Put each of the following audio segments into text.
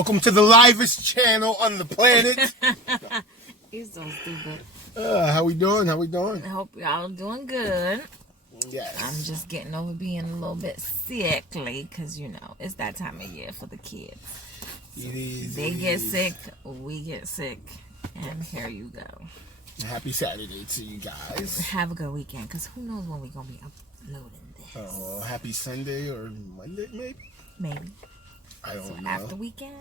Welcome to the livest channel on the planet. He's so stupid. How we doing? I hope y'all doing good. Yes. I'm just getting over being a little bit sickly because, you know, it's that time of year for the kids. So It is. They get sick, we get sick, and here you go. Happy Saturday to you guys. Have a good weekend because who knows when we're going to be uploading this. Happy Sunday or Monday, maybe? Maybe. I don't know. After weekend?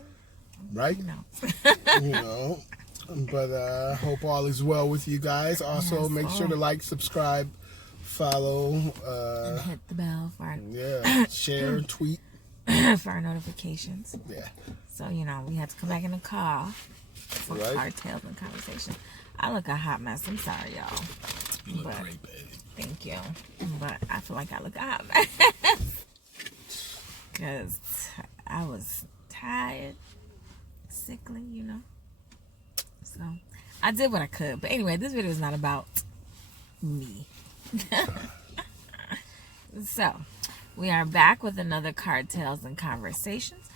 Right? No. But hope all is well with you guys. Also, Yes, make sure to like, subscribe, follow. And hit the bell for share, tweet. for our notifications. Yeah. So, you know, we had to come back in the car for Right. cartels and conversation. I look a hot mess. I'm sorry, y'all. You look But great, baby. thank you. But I feel like I look a hot mess. Because I was tired, sickly, you know. So, I did what I could. But anyway, this video is not about me. So, we are back with another Cartels and Conversations.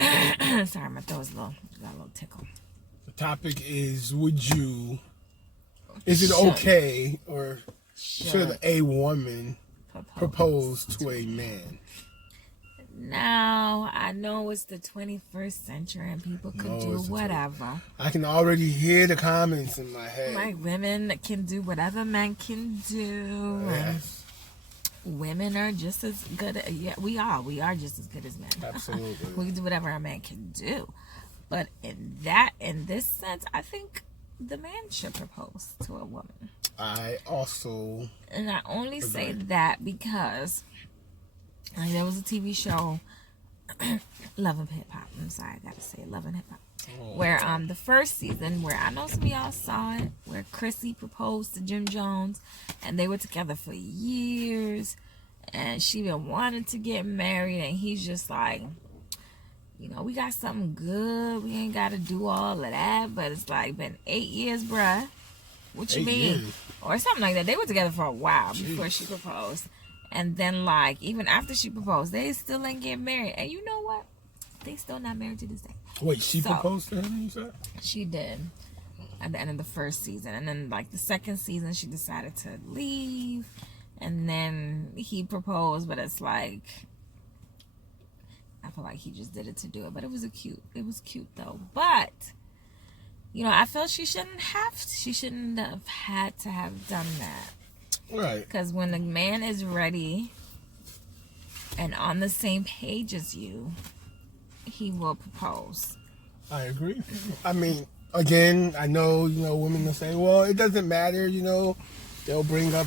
Sorry, my throat got a little tickle. The topic is, is it okay or should a woman propose to a man? Now, I know it's the 21st century and people could do whatever. I can already hear the comments in my head. Like, women can do whatever men can do. Yes. And women are just as good. Yeah, we are just as good as men. Absolutely. We can do whatever a man can do. But in this sense, I think the man should propose to a woman. I also... And I only say that because... there was a TV show, Love and Hip Hop. I'm sorry, I gotta say Love and Hip Hop. Where the first season, where I know some of y'all saw it, where Chrissy proposed to Jim Jones, and they were together for years, and she been wanting to get married, and he's just like, you know, we got something good. We ain't gotta do all of that, but it's like been 8 years, bruh. What you 8 mean? years. Or something like that. They were together for a while before she proposed. And then, like, even after she proposed, they still ain't getting married. And you know what? They still not married to this day. Wait, she proposed to him, you said? She did. At the end of the first season. And then, like, the second season, she decided to leave. And then he proposed, but it's like... I feel like he just did it to do it. But it was cute, though. But, you know, I feel she shouldn't have had to have done that. Right. Because when a man is ready and on the same page as you, he will propose. I agree. I mean, again, I know, women will say, well, it doesn't matter, they'll bring up,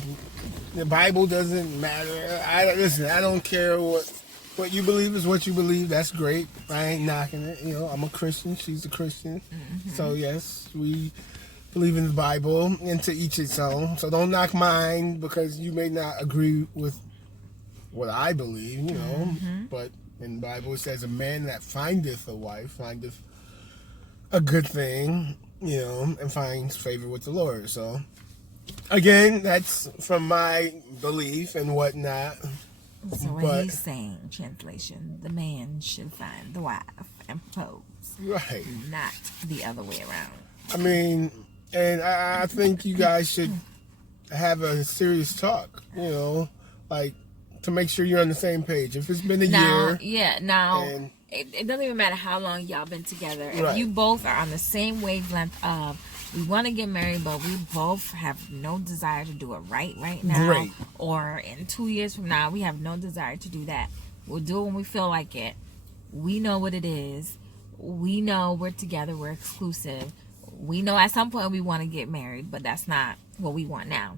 the Bible doesn't matter. I don't care what you believe is what you believe. That's great. I ain't knocking it. I'm a Christian. She's a Christian. Mm-hmm. So, yes, we believe in the Bible, and to each its own. So don't knock mine because you may not agree with what I believe, Mm-hmm. But in the Bible it says a man that findeth a wife findeth a good thing, and finds favor with the Lord. So again, that's from my belief and whatnot. So what he's saying, translation, the man should find the wife and propose. Right. Not the other way around. I mean, and I think you guys should have a serious talk, like to make sure you're on the same page. If it's been a year. Yeah, it doesn't even matter how long y'all been together. Right. If you both are on the same wavelength of, we want to get married, but we both have no desire to do it right now. Great. Or in 2 years from now, we have no desire to do that. We'll do it when we feel like it. We know what it is. We know we're together. We're exclusive. We know at some point we want to get married, but that's not what we want now.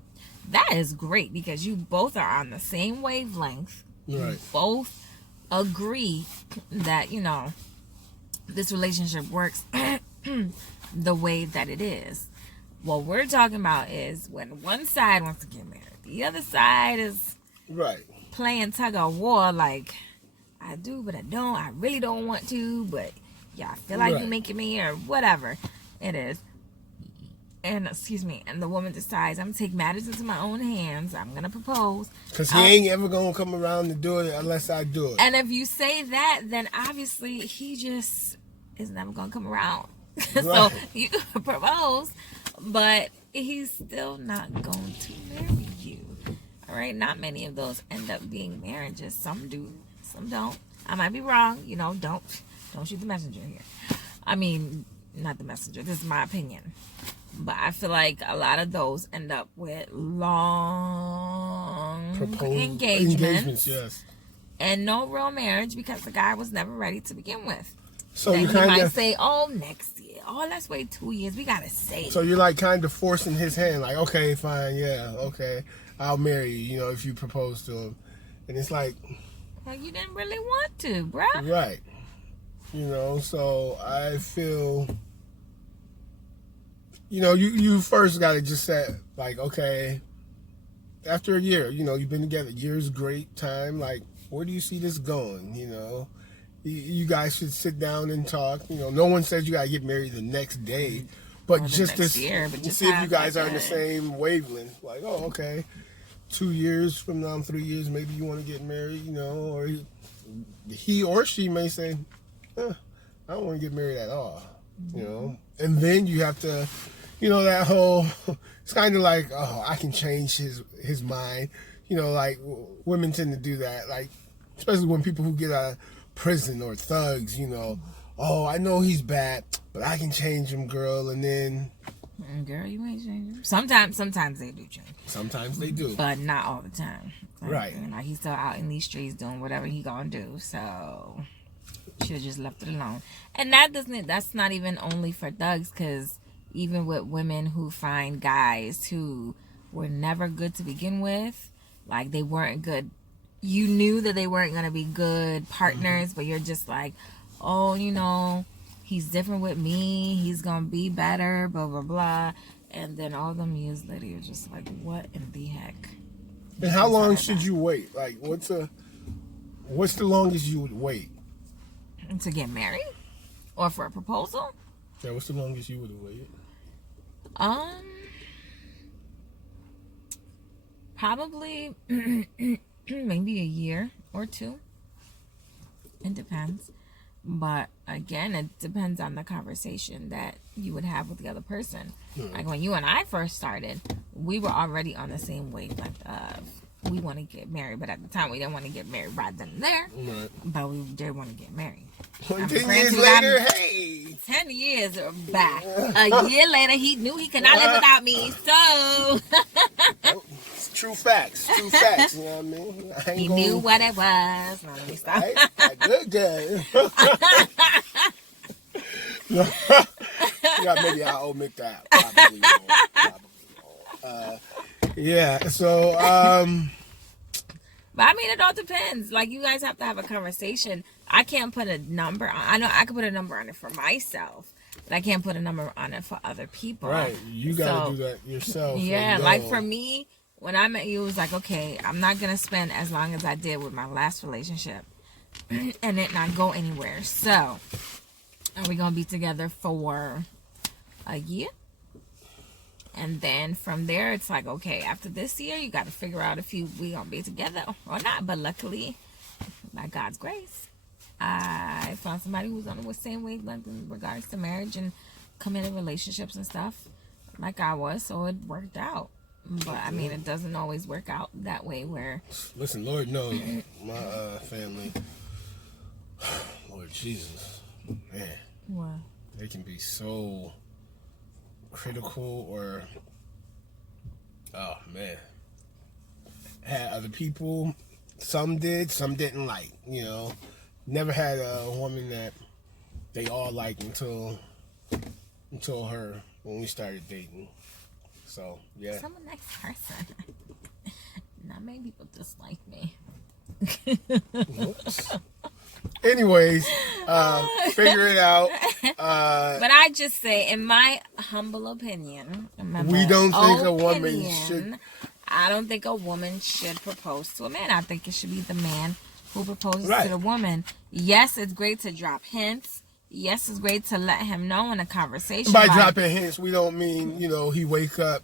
That is great because you both are on the same wavelength. Right. You both agree that, this relationship works the way that it is. What we're talking about is when one side wants to get married, the other side is playing tug of war, like, I do, but I don't. I really don't want to, but yeah, I feel like you're making me, or whatever it is. And and the woman decides, I'm gonna take matters into my own hands. I'm gonna propose. Because he ain't ever gonna come around to do it unless I do it. And if you say that, then obviously is never gonna come around. Right. So you propose, but he's still not going to marry you. All right, not many of those end up being marriages. Some do, some don't. I might be wrong. You know, don't shoot the messenger here. I mean, not the messenger. This is my opinion. But I feel like a lot of those end up with long engagements, yes, and no real marriage because the guy was never ready to begin with. So then you he kind might of say, "Oh, next year. Oh, let's wait 2 years. We gotta save." So you're like kind of forcing his hand, like, okay, fine, yeah, okay, I'll marry you, you know, if you propose to him. And it's like, well, you didn't really want to, bruh. right. You know, so I feel, you know, you first got to just say, like, okay, after a year, you know, you've been together, year's great time, like, where do you see this going, you know? You guys should sit down and talk. You know, no one says you got to get married the next day, but just next to year, but just see if you guys like are in the same wavelength. Like, oh, okay, 2 years from now, 3 years, maybe you want to get married, you know, or he or she may say, I don't want to get married at all, you know. And then you have to, you know, that whole, it's kind of like, oh, I can change his mind. You know, like women tend to do that, like, especially when people who get out of prison or thugs, you know, oh, I know he's bad, but I can change him, girl. And then, girl, you ain't changing. Sometimes they do change. Sometimes they do, but not all the time. Like, right? You know, he's still out in these streets doing whatever he gonna do. So should have just left it alone. And that's not even only for thugs, because even with women who find guys who were never good to begin with, like they weren't good. You knew that they weren't going to be good partners, but you're just like, oh, you know, he's different with me. He's going to be better, blah, blah, blah. And then all them years later, you're just like, what in the heck? And how long should you wait? Like, what's the longest you would wait? To get married? Or for a proposal? Yeah, what's the longest you would have waited? Probably maybe a year or two. It depends. But again, it depends on the conversation that you would have with the other person. Like when you and I first started, we were already on the same wavelength of we want to get married, but at the time we didn't want to get married right then and there. Right. But we did want to get married. 10 years later, hey! 10 years back. A year later, he knew he could not live without me, so... It's true facts. True facts, you know what I mean? He knew what it was. No, let me stop. Right? Good guy. Yeah, maybe I'll omit that. Probably won't. Yeah, so... But I mean, it all depends. Like, you guys have to have a conversation. I can't put a number on. I know I can put a number on it for myself, but I can't put a number on it for other people. Right. You got to do that yourself. Yeah. Like for me, when I met you, it was like, okay, I'm not going to spend as long as I did with my last relationship and it not go anywhere. So, are we going to be together for a year? And then from there, it's like, okay, after this year, you got to figure out if we going to be together or not. But luckily, by God's grace, I found somebody who's on the same wavelength in regards to marriage and committed relationships and stuff like I was. So it worked out. But, I mean, it doesn't always work out that way where... Listen, Lord knows my family, Lord Jesus, man. What? They can be so... critical or oh man, had other people, some did, some didn't like, you know. Never had a woman that they all liked until her when we started dating. So yeah, I'm a nice person. Not many people dislike me. anyways, figure it out. But I just say, in my humble opinion, we don't think a woman should. I don't think a woman should propose to a man. I think it should be the man who proposes to the woman. Yes, it's great to drop hints. Yes, it's great to let him know in a conversation. By dropping hints, we don't mean, you know, he wake up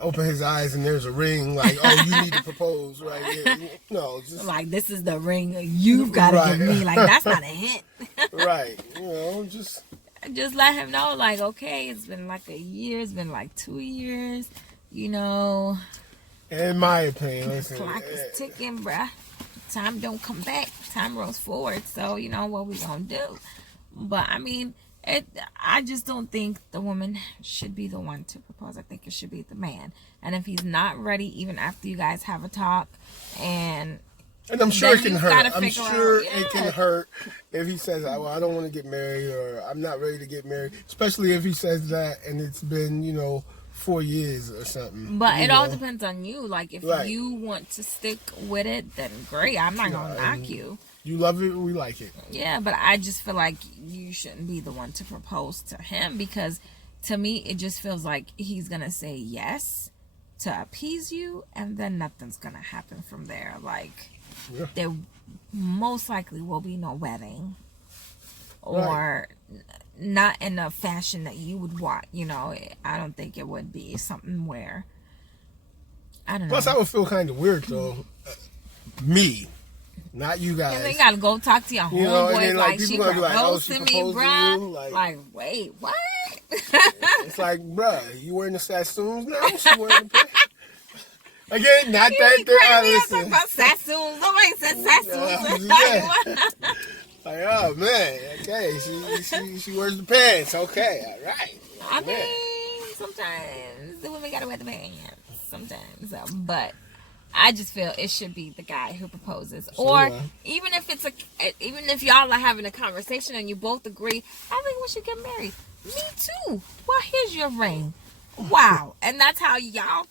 open his eyes and there's a ring. Like, oh, you need to propose right here. No, just Like, this is the ring you've got to Right. give me. Like, that's not a hint. right. Just Just let him know, like, okay, it's been like a year. It's been like 2 years. You know, in my opinion, listen. clock is ticking, bruh. Time don't come back. Time rolls forward. So, you know what we gonna do. But, I mean, I just don't think the woman should be the one to propose. I think it should be the man. And if he's not ready, even after you guys have a talk, and I'm sure then it can you hurt. gotta I'm figure sure out, it can hurt if he says, well, I don't want to get married, or I'm not ready to get married. Especially if he says that and it's been, 4 years or something. But it all depends on you. Like, if Right. you want to stick with it, then great. I'm not going to knock you. You love it, we like it. Yeah, but I just feel like you shouldn't be the one to propose to him, because to me, it just feels like he's going to say yes to appease you, and then nothing's going to happen from there. Like, Yeah. there most likely will be no wedding, or not in a fashion that you would want. I don't think it would be something where, I don't know. Plus, I would feel kind of weird, though. Me. Not you guys. And then you gotta go talk to your You know, and homeboys then, like, people she gonna be like, oh, she proposed to me, proposed to bruh. you? Like, wait, what? It's like, bruh, you wearing the Sassoons now? She wearing the Again, not that they're I'm talking honest. about Sassoons. Nobody said Sassoons. Yeah. Like, oh man, okay, she wears the pants. Okay, all right. I Man. mean, sometimes the women gotta wear the pants. Sometimes, but I just feel it should be the guy who proposes, or even if y'all are having a conversation and you both agree, I think we should get married. Me too. Well, here's your ring. Wow, and that's how y'all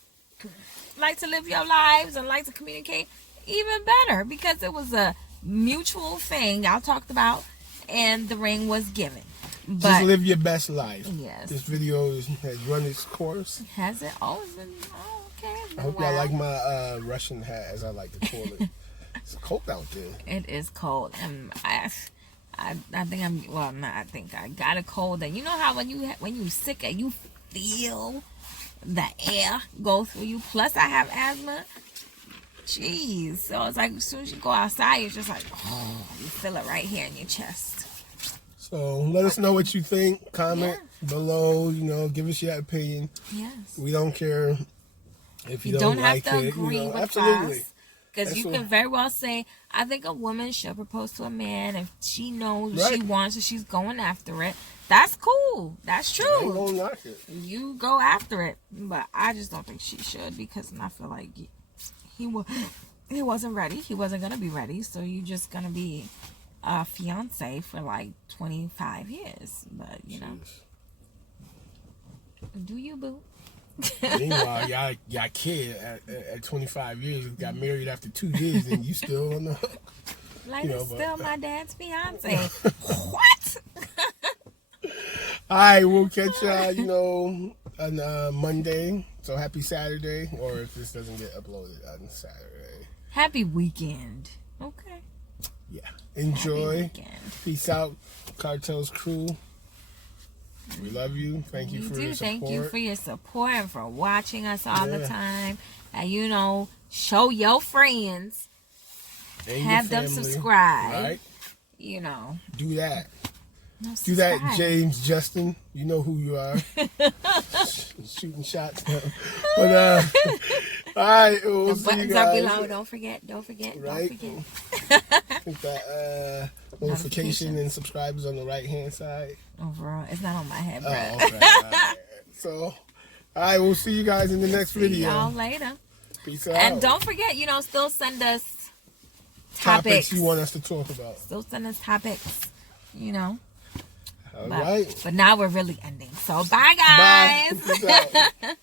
like to live your lives and like to communicate. Even better, because it was a mutual thing y'all talked about, and the ring was given. But Just live your best life. Yes. This video has run its course. Has it always been? Oh, okay. It's been I a hope y'all while. like my Russian hat, as I like to call it. It's cold out there. It is cold, and I think I got a cold. And you know how when you sick and you feel the air go through you. Plus, I have asthma. Jeez, so it's like as soon as you go outside, it's just like, oh, you feel it right here in your chest. So let us know what you think. Comment below. Give us your opinion. Yes. We don't care if you You don't have like to it. agree with Absolutely. us. Because you can very well say, I think a woman should propose to a man if she knows what she wants and she's going after it. That's cool. That's I ain't true. gonna knock it. You go after it. But I just don't think she should, because I feel like he wasn't ready. He wasn't going to be ready. So you're just going to be a fiance for like 25 years. But, do you, boo? Meanwhile, y'all kid at 25 years got married after 2 years, and you still on the Like, You know, it's but- still my dad's fiance. What? All right, we'll catch y'all, on Monday. So happy Saturday, or if this doesn't get uploaded on Saturday. Happy weekend. Okay. Yeah. Happy Enjoy. weekend. Peace out, Cartel's crew. We love you. Thank you You for do. your support. Thank you for your support and for watching us all the Yeah. time. And, show your friends. And your Have them family. subscribe. Right? Do that. No, Do that, subscribe. James Justin. You know who you are. Shooting shots now. But all right, we'll The see you buttons guys. are below. Don't forget. Right. Don't forget. Hit that notification and subscribe is on the right hand side. Overall, it's not on my head, Oh, bro. okay. All right. So, all right, we'll see you guys in the next See video. y'all later. Peace out. And don't forget, still send us topics you want us to talk about. Still send us topics, All right. But now we're really ending. So bye, guys. Bye. Peace out.